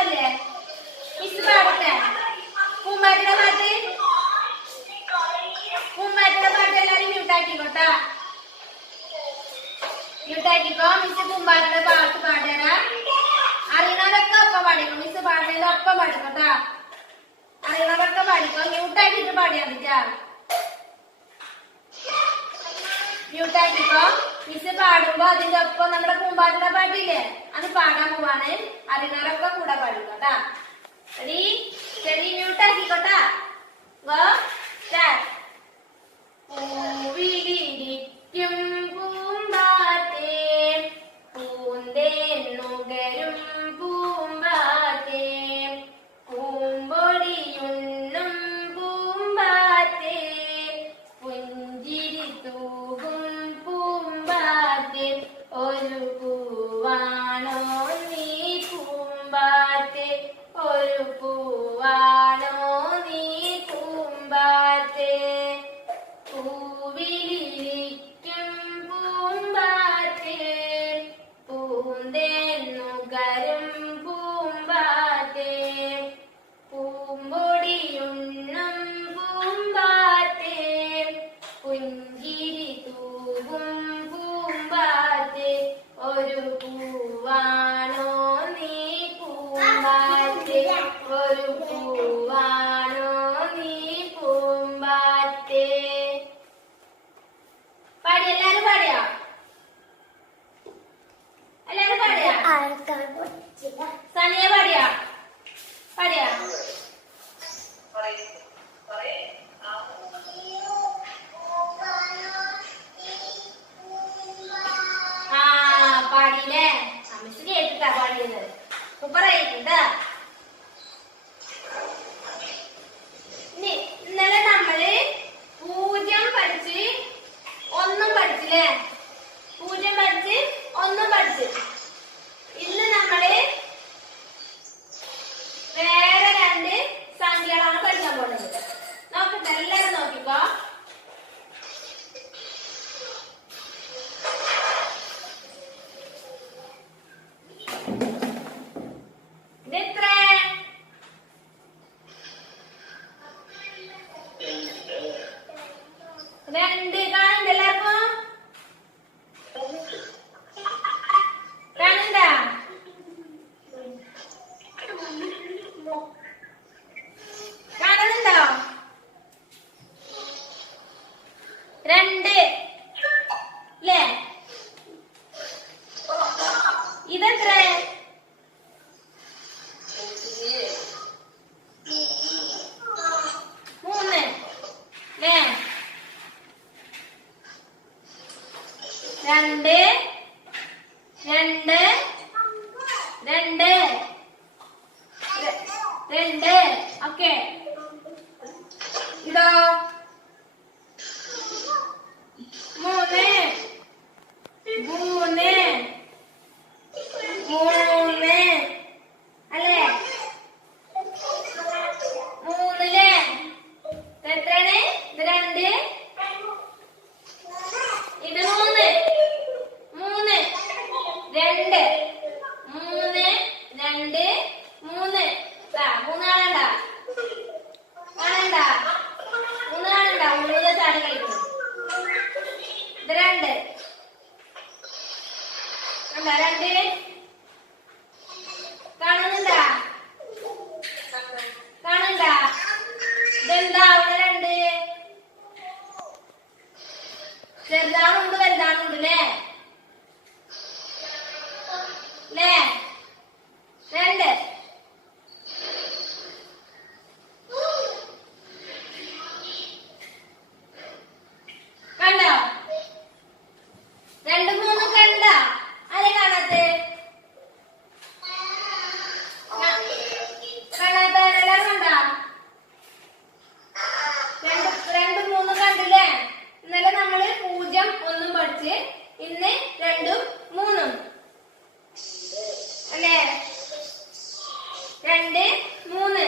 പാടല്ലേ മിസ് പാടട്ടെ പൂമ്പാറ്റയുടെ പാട്ട്? പൂമ്പാറ്റയുടെ പാട്ട് എല്ലാരും മ്യൂട്ടാക്കിക്കോട്ടാ മ്യൂട്ടാക്കിക്കോ മിസ് പൂമ്പാറ്റയുടെ പാട്ട് പാടുതരാ അറിയണവരൊക്കെ ഒപ്പം പാടിക്കോ. മിസ് പാടുന്നത് ഒപ്പം പാടിക്കോട്ടാ. അറിയണവരൊക്കെ പാടിക്കോ. മ്യൂട്ടാക്കിട്ട് പാടിയാ മ്യൂട്ടാക്കിക്കോ മിസ് പാടുമ്പോ അതിന്റെ ഒപ്പം നമ്മുടെ പൂമ്പാറ്റയുടെ പാട്ടില്ലേ? അത് പാടാൻ പോവാണ്. അറിയണവരൊക്കെ കൂടെ പാടിക്കോട്ടാ. റെഡി ശരി മ്യൂട്ടാക്കിക്കോട്ടാ ഗോ ഒരു പൂവാണോ നീ പാടി എല്ലാരും പാടിയോ? എല്ലാരും പാടിയോ? സനിയ പാടിയോ? പാടിയോ? ആ പാടിയില്ലേ? ആ മിസ് കേട്ടിട്ടാ പാടിയത്. സൂപ്പർ ആയിട്ടുണ്ട് ഇനി ഇന്നലെ നമ്മൾ പൂജ്യം പഠിച്ച് ഒന്നും പൂജ്യം പഠിച്ച് ഒന്നും പഠിച്ച് ഇന്ന് നമ്മൾ വേറെ രണ്ട് സംഖ്യകളാണ് പഠിക്കാൻ പോകുന്നത്. നോക്കട്ടെ എല്ലാരും നോക്കിക്കോ. രണ്ട് കാണുന്നുണ്ട് എല്ലാവർക്കും കാണുന്നുണ്ടാ കാണുന്നുണ്ടോ രണ്ട് ല്ലേ ഇതെത്ര മൂന്ന് ല്ലേ രണ്ട് രണ്ട് രണ്ട് രണ്ട്. ഓക്കെ ഇതോ. രണ്ട്. മൂന്ന് രണ്ട് മൂന്ന്. മൂന്ന് കാണണ്ട കാണണ്ട മൂന്ന് കാണണ്ട മൂന്ന് ദിവസമാണ് കളിക്കുന്നത് ഇത് രണ്ട്. കണ്ട? രണ്ട്. കാണുന്നുണ്ടാ? കാണണ്ട ഇതെന്താ അവിടെ രണ്ട്? ചെറുതാണുണ്ട് വലുതാണുണ്ട് അല്ലേ? moon